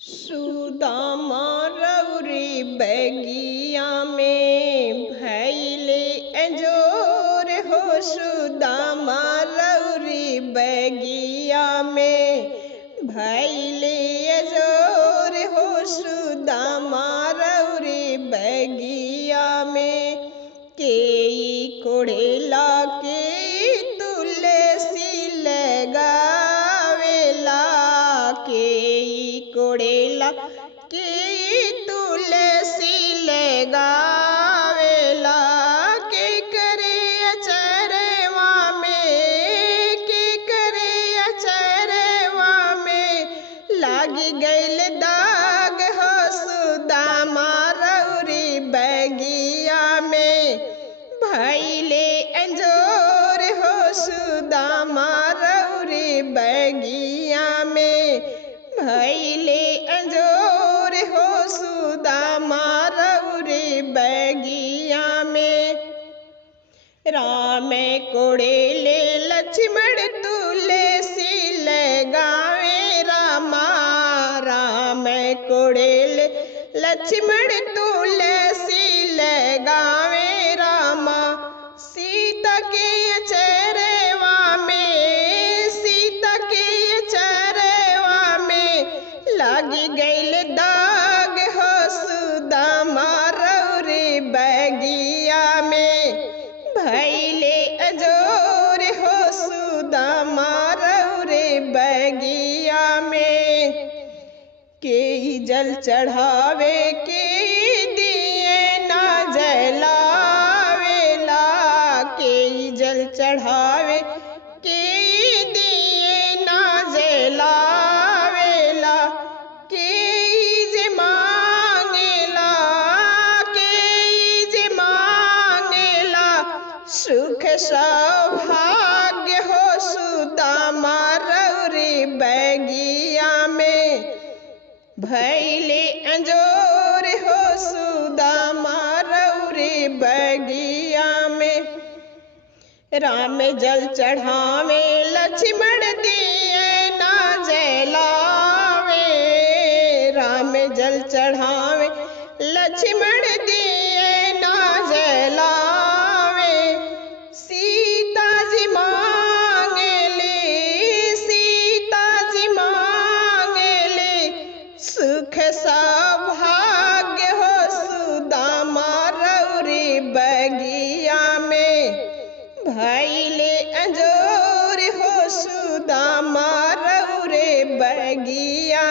सुदामा रौरी बगिया में भैले अंजोर हो। सुदामा रौरी बगिया में भैले अंजोर हो। सुदामा रौरी बगिया में केई कोड़ेला के तुलसी लगावेला। केई कोड़ेला के तुलसी लगावेला। के करे अचरवा में, के करे अचरवा में लागी गइल दाग हो। सुदामा रौरी बगिया में भैले अंजोर हो। सुदामा रौरी बगिया में भैले अंजोर हो। सुदामा रौरी बगिया में राम कोड़ेले लक्ष्मण तुलसी लगावे रामा। राम कोड़ेले लक्ष्मण तुलसी लगावे रामा। सीता के चरवा में, सीता के चरवा में लागी गइल दाग हो। सुदामा रौरी बगिया में भैले अंजोर हो। सुदामा रौरी बगिया में के जल चढ़ावे के दिए ना जलावेला। के जल चढ़ावे के दिए ना जलावेला। के जे मांगेला, के जे मांगेला सुख सौभाग्य हो। सुदामा रौरी बगिया में भैले अंजोर हो। सुदामा रौरी बगिया में राम जल चढ़ावे लक्ष्मण दिए ना जलावे। राम जल चढ़ावे लक्ष्मण दिए ना जलावे। सीता जी मांगेले, सीता जी मांगेले सुख सौभाग्य हो। सुदामा रौरी बगिया में भैले अंजोर हो। सुदामा रौरी बगिया